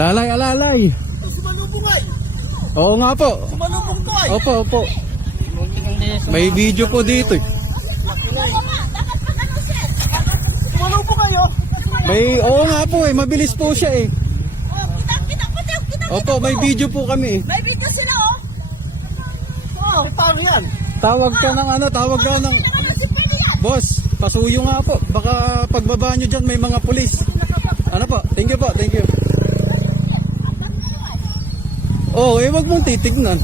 Alalay, alalay. Sumalubong ay. Oo nga po. Sumalubong to ay. Opo, opo. May video po dito eh. Sumalubong kayo. Oo nga po eh, mabilis po siya eh. Opo, may video po kami eh. May video sila oh. Oh, paano yan? Tawag ka ng ano, tawag ka ng... Boss, pasuyo nga po. Baka pagbaba nyo dyan may mga pulis. Ano po? Thank you po, thank you. Oh, wag mong titignan.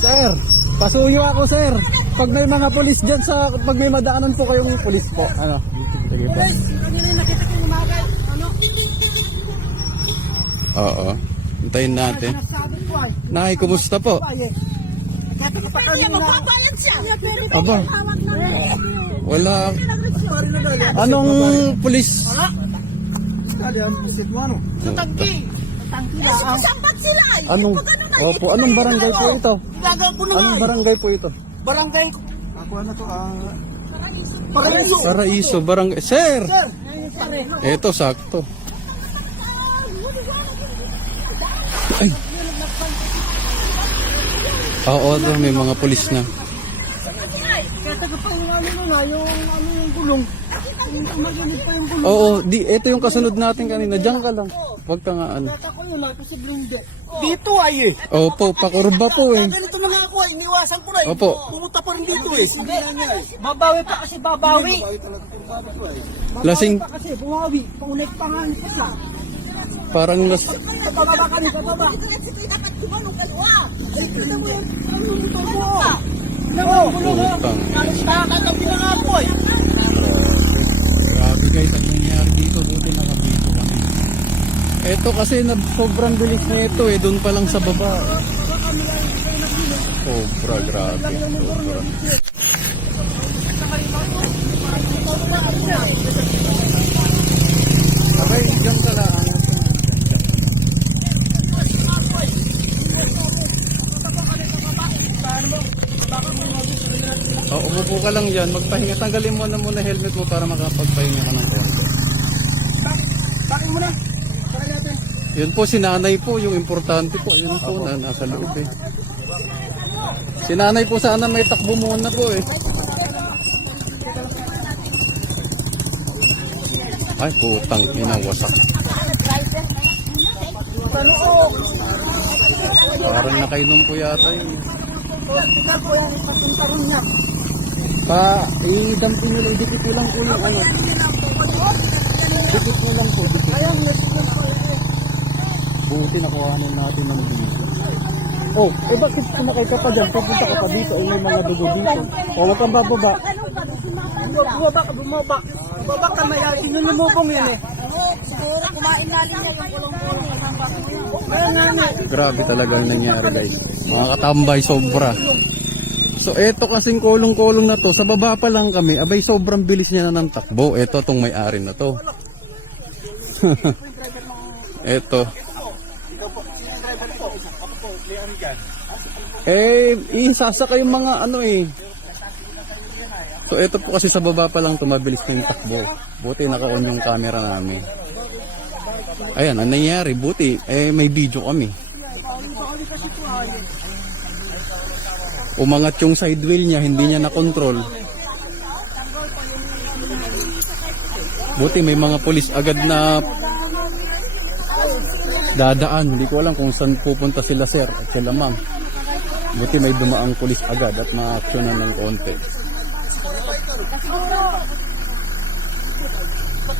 Sir, pasuyo ako sir. Pag may mga pulis dyan pag may madaanan po kayong pulis po. Ano? Sige po. Nakita ko umakay. Ano? Oo. Hintayin natin. Nay, kumusta po? Mapapalan siya. Aba. Wala. Anong pulis? Sa tangki. Sambat sila. Anong? Opo, anong barangay po ito? Gagawa ko na Anong barangay po ito? barangay ko. Ako ano to? Paraiso. Paraiso, barangay. Sir! Sir. Eto, sakto. Ay. Oo, may mga pulis na. Kaya taga pa yung ano na yung gulong. Yung maganit pa yung gulong. Oo, ito yung kasunod natin kanina. Diyan ka lang. Huwag ka nga ano. Kata ko yun lang kasi blinde. Dito ay eh. Opo, pakurba po eh. Ganito na nga ako ay. Iniwasan ko na eh. Opo. Pumunta pa rin dito eh. Babawi pa kasi babawi. Lasing, Pa kasi bumawi. Pangunay pa nga nito sa. parang Pababa kami, pababa. Dapat kumanong kalwa. Oo. Putang. Nakakatabi na nga ako eh. Grabe guys, ang nangyari dito, buti nakapito kami. Ito kasi sobrang bilis na ito eh, doon pa lang sa baba. Sobra, grabe. Sobra. Abay, diyan ka lang. Umupo ka lang dyan, magpahinga. Tanggalin mo na muna helmet mo para makapagpahinga ka ng konti. Bakit mo na? Bakit natin? Yun po, si nanay po, yung importante po. Yun po, nasa loob eh. Si nanay po sana may takbo muna po eh. Ay, putang inawasak. Parang nakainom po yata yun. Hospital po yan, ipapunta rin niya. I-dumpin nyo lang, dikit nyo lang po yung ano. Dikit nyo lang po, dikit. Ayan, hospital po yan. Buti nakuhanin natin ng video. Oh, bakit sumakay ka pa dyan? Papunta ka pa dito, ay may mga dugo dito. O, wag kang bababa. Bumaba ka, bumaba. Bumaba ka, may sinulumubong yan eh. Siguro kumain natin niya yung kulong-kulong kasama mo yan. Ayan nga. Grabe talaga ang nangyari guys. Mga katambay, sobra. So eto kasing kolong-kolong na to, sa baba pa lang kami, abay sobrang bilis niya na ng takbo. Eto tong may-ari na to. Eto. Isasaka yung mga ano eh. So eto po kasi sa baba pa lang tumabilis na yung takbo. Buti naka-on yung camera namin. Ayan, ang nangyari, buti, may video kami. Umangat yung side wheel niya, hindi niya na-control. Buti may mga pulis agad na dadaan. Hindi ko alam kung saan pupunta sila sir at sila ma'am. Buti may dumaang pulis agad at ma-actionan ng konti.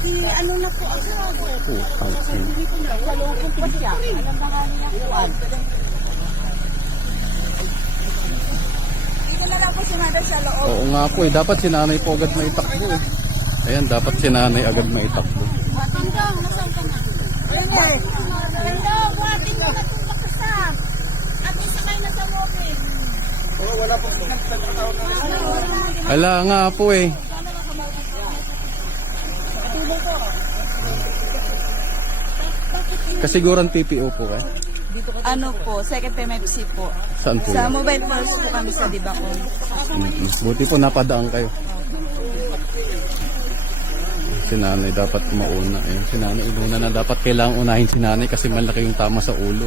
Ano na po ako? Putang ina. Walong pa siya. Alam ba nga niya kuwan? Hindi ko na lang po sinada sa loob. Oo nga po eh, dapat si nanay po agad maitakbo eh. Ayan, dapat si nanay agad maitakbo. Matindang, nasaan ka na? Ayun nga. Hello, buhatin mo na itong lakasa. At isakay na sa lobby. Wala po. Ala nga po eh. Kasiguran TPO po kayo? Ano po, second time FC po. Saan po Sa yun? mobile phones po kami sa Dibacon. Buti po napadaan kayo. si nanay dapat mauna. Ayun, si nanay inuna na. Dapat kailangang unahin si nanay kasi malaki yung tama sa ulo.